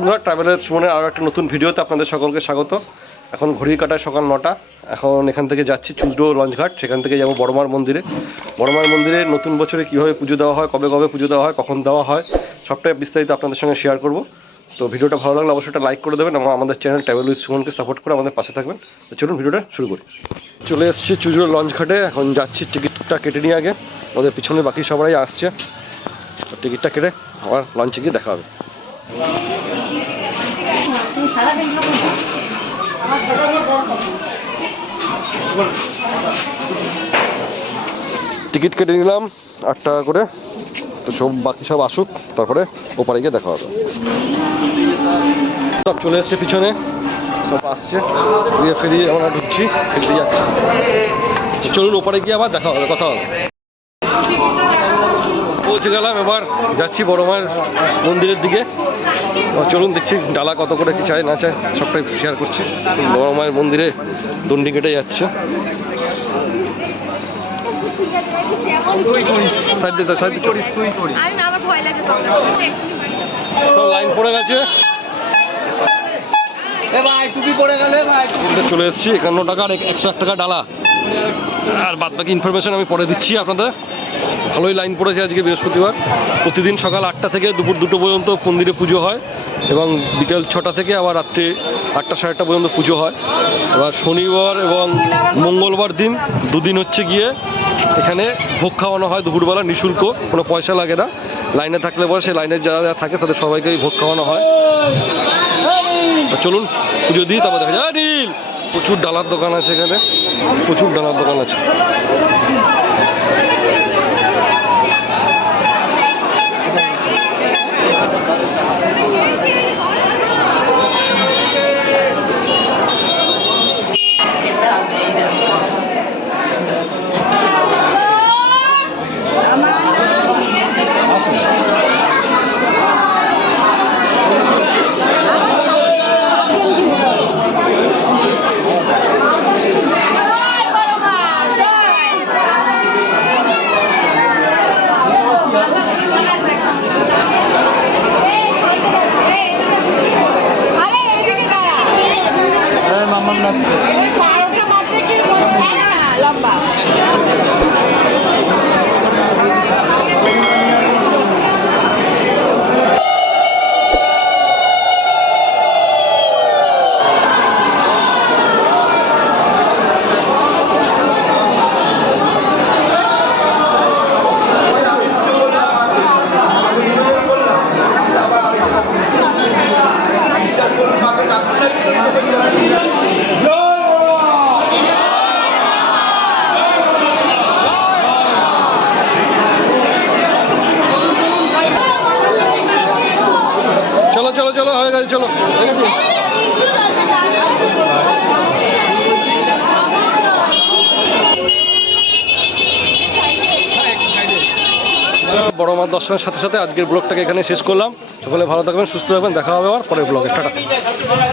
বন্ধুরা, ট্রাভেলের সুমনের আরও একটা নতুন ভিডিওতে আপনাদের সকলকে স্বাগত। এখন ঘড়ির কাটায় সকাল 9টা। এখন এখান থেকে যাচ্ছি চুজরো লঞ্চঘাট, সেখান থেকে যাবো বড়মার মন্দিরে। বড়মার মন্দিরে নতুন বছরে কীভাবে পুজো দেওয়া হয়, কবে কবে পুজো দেওয়া হয়, কখন দেওয়া হয়, সবটাই বিস্তারিত আপনাদের সঙ্গে শেয়ার করব। তো ভিডিওটা ভালো লাগলে অবশ্যই একটা লাইক করে দেবেন এবং আমাদের চ্যানেল ট্রাভেল উইথ সুমনকে সাপোর্ট করে আমাদের পাশে থাকবেন। তো চলুন ভিডিওটা শুরু করি। চলে এসেছি চুজরো লঞ্চঘাটে, এখন যাচ্ছি। টিকিটটা কেটে নিয়ে আগে, আমাদের পিছনে বাকি সবাই আসছে। তো টিকিটটা কেটে আবার লঞ্চে গিয়ে দেখা হবে। টিকিট কেটে নিলাম 8 টাকা করে। তো সব বাকি সব আসুক, তারপরে ওপারে গিয়ে দেখা হবে। সব চলে এসছে, পিছনে সব আসছে, ঘুরিয়ে ফিরিয়ে আমরা ঢুকছি, ফিরতে যাচ্ছি। চলুন ওপারে গিয়ে আবার দেখা হবে, কথা হবে। পৌঁছে গেলাম, এবার যাচ্ছি বড় মায়ের মন্দিরের দিকে। চলুন দেখছি ডালা কত করে কি চায় না চায় সবটাই শেয়ার করছি। বড় মায়ের মন্দিরে দণ্ডি কেটে যাচ্ছে। সব লাইন পড়ে গেছে, চলে এসেছি। 51 টাকা আর 101 টাকা ডালা। আর বাদ বাকি ইনফরমেশন আমি পরে দিচ্ছি আপনাদের। ভালোই লাইন পড়েছে আজকে বৃহস্পতিবার। প্রতিদিন সকাল 8টা থেকে দুপুর 2টো পর্যন্ত মন্দিরে পুজো হয় এবং বিকেল 6টা থেকে আবার রাত্রি 8টা সাড়ে 8টা পর্যন্ত পুজো হয়। এবার শনিবার এবং মঙ্গলবার দিন দুদিন হচ্ছে গিয়ে এখানে ভোগ খাওয়ানো হয় দুপুরবেলা, নিঃশুল্ক, কোনো পয়সা লাগে না। লাইনে থাকলে পরে সেই লাইনের যারা যারা থাকে তাদের সবাইকেই ভোগ খাওয়ানো হয়। চলুন পুজো দিই, তারপর দেখা যায়। নীল প্রচুর ডালার দোকান আছে এখানে, প্রচুর ডালার দোকান আছে। চলো চলো চলো, হয়ে গেছে, চলো। বড় মার দর্শনের সাথে সাথে আজকের ব্লগটাকে এখানে শেষ করলাম। সকলে ভালো থাকবেন, সুস্থ থাকবেন, দেখা হবে আবার পরের ব্লগে। টাটা।